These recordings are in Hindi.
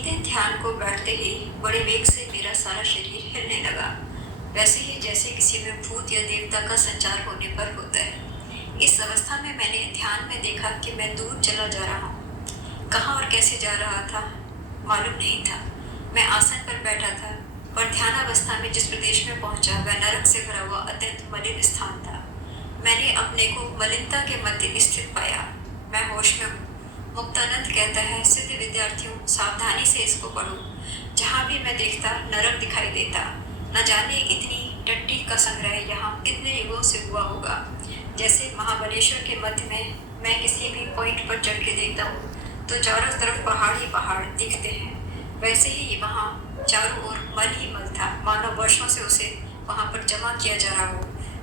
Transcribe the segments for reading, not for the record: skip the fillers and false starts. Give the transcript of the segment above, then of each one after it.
एक दिन ध्यान को बैठते ही बड़े वेग से मेरा सारा शरीर हिलने लगा, वैसे ही जैसे किसी में भूत या देवता का संचार होने पर होता है। इस अवस्था में मैंने ध्यान में देखा कि मैं दूर चला जा रहा हूँ। कहाँ और कैसे जा रहा था मालूम नहीं था। मैं आसन पर बैठा था, पर ध्यान अवस्था में जिस प्रदेश में पहुंचा वह नरक से भरा हुआ अत्यंत मलिन स्थान था। मैंने अपने को मलिनता के मध्य स्थित पाया। मैं होश में हूँ। मुक्तानंद कहता है, सिद्ध विद्यार्थियों सावधानी से इसको पढ़ो। जहाँ भी मैं देखता नरक दिखाई देता। न जाने इतनी टट्टी का संग्रह यहाँ कितने युगों से हुआ होगा। जैसे महाबलेश्वर के मध्य में मैं किसी भी पॉइंट पर चढ़ के देखता हूँ तो चारों तरफ पहाड़ ही पहाड़ दिखते हैं, वैसे ही वहाँ चारों ओर मल ही मल था, मानो वर्षों से उसे वहाँ पर जमा किया जा रहा हो।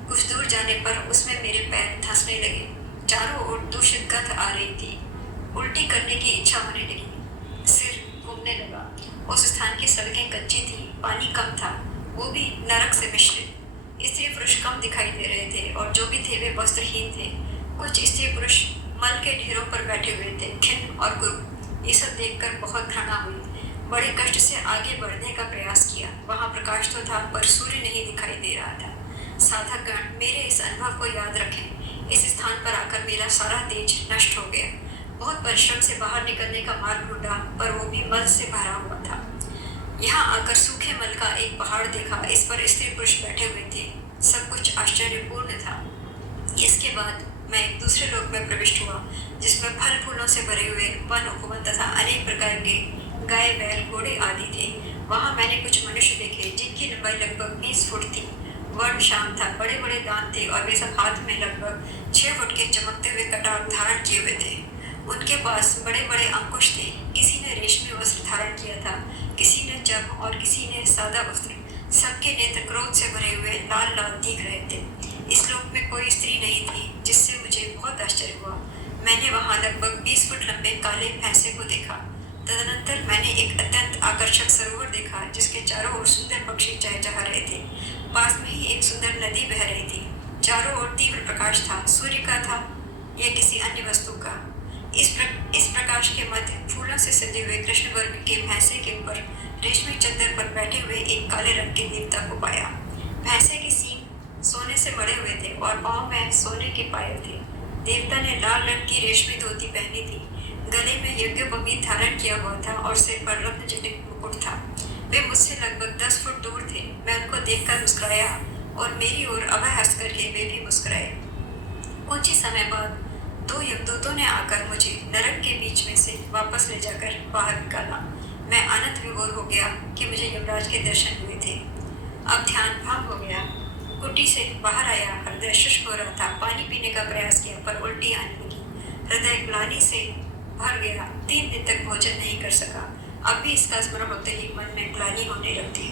कुछ दूर जाने पर उसमें मेरे पैर धंसने लगे। चारों ओर दूषित गंध आ रही थी। उल्टी करने की इच्छा होने लगी। सिर घूमने लगा। उस स्थान की सड़कें कच्ची थी, पानी कम था, वो भी नरक से मिश्रित। स्त्री पुरुष कम दिखाई दे रहे थे और जो भी थे वे वस्त्रहीन थे। कुछ स्त्री पुरुष मल के ढेरों पर बैठे हुए थे, खिन्न और कुरूप। ये सब देखकर बहुत घृणा हुई। बड़े कष्ट से आगे बढ़ने का प्रयास किया। वहाँ प्रकाश तो था पर सूर्य नहीं दिखाई दे रहा था। साधकगण मेरे इस अनुभव को याद रखें। इस स्थान पर आकर मेरा सारा तेज नष्ट हो गया। बहुत परिश्रम से बाहर निकलने का मार्ग ढूंढा, पर वो भी मल से भरा हुआ था। यहाँ आकर सूखे मल का एक पहाड़ देखा। इस पर स्त्री पुरुष बैठे हुए थे। सब कुछ आश्चर्यपूर्ण था। इसके बाद मैं एक दूसरे लोक में प्रविष्ट हुआ, जिसमें फल फूलों से भरे हुए वन उपवन तथा अनेक प्रकार के गाय बैल घोड़े आदि थे। वहाँ मैंने कुछ मनुष्य देखे जिनकी लंबाई लगभग 20 फुट थी। वर्ण शाम था, बड़े बड़े दांत थे और वे सब हाथ में लगभग 6 फुट के चमकते हुए कटार धारण किए हुए थे। उनके पास बड़े बड़े अंकुश थे। किसी ने रेशमी वस्त्र धारण किया था, किसी ने जब और किसी ने सादा वस्त्र। सबके नेत्र क्रोध से भरे हुए लाल लाल दिख रहे थे। इस लोक में कोई स्त्री नहीं थी, जिससे मुझे बहुत आश्चर्य हुआ। मैंने वहाँ लगभग 20 फुट लंबे काले भैंसे को देखा। तदनंतर मैंने एक अत्यंत आकर्षक सरोवर देखा, जिसके चारों ओर सुंदर पक्षी चहचहा रहे थे। पास में ही एक सुंदर नदी बह रही थी। चारों ओर तीव्र प्रकाश था। सूर्य का था या किसी अन्य वस्तु का। इस प्रकाश के मध्य फूलों से सजे हुए कृष्ण वर्ग के भैंसे के ऊपर रेशमी चद्दर पर बैठे हुए एक काले रंग के देवता को पाया। भैंसे के सींग सोने से मढ़े हुए थे और पांव में सोने के पायल थे। देवता ने लाल रंग की रेशमी धोती पहनी थी। गले में यज्ञोपवीत धारण किया हुआ था और सिर पर रत्न जटित मुकुट था। वे मुझसे लगभग 10 फुट दूर थे। मैं उनको देखकर मुस्कुराया और मेरी ओर अभय हंस करके वे भी मुस्कुराए। कुछ ही समय बाद 2 यमदूतों ने आकर मुझे नरक के बीच में से वापस ले जाकर बाहर निकाला। मैं आनंद विभोर हो गया कि मुझे यमराज के दर्शन हुए थे। अब ध्यान भंग हो गया। कुटी से बाहर आया। हृदय शुष्क हो रहा था। पानी पीने का प्रयास किया पर उल्टी आने लगी। हृदय ग्लानि से भर गया। 3 दिन तक भोजन नहीं कर सका। अब भी इसका स्मरण होते ही मन में ग्लानि होने लगती।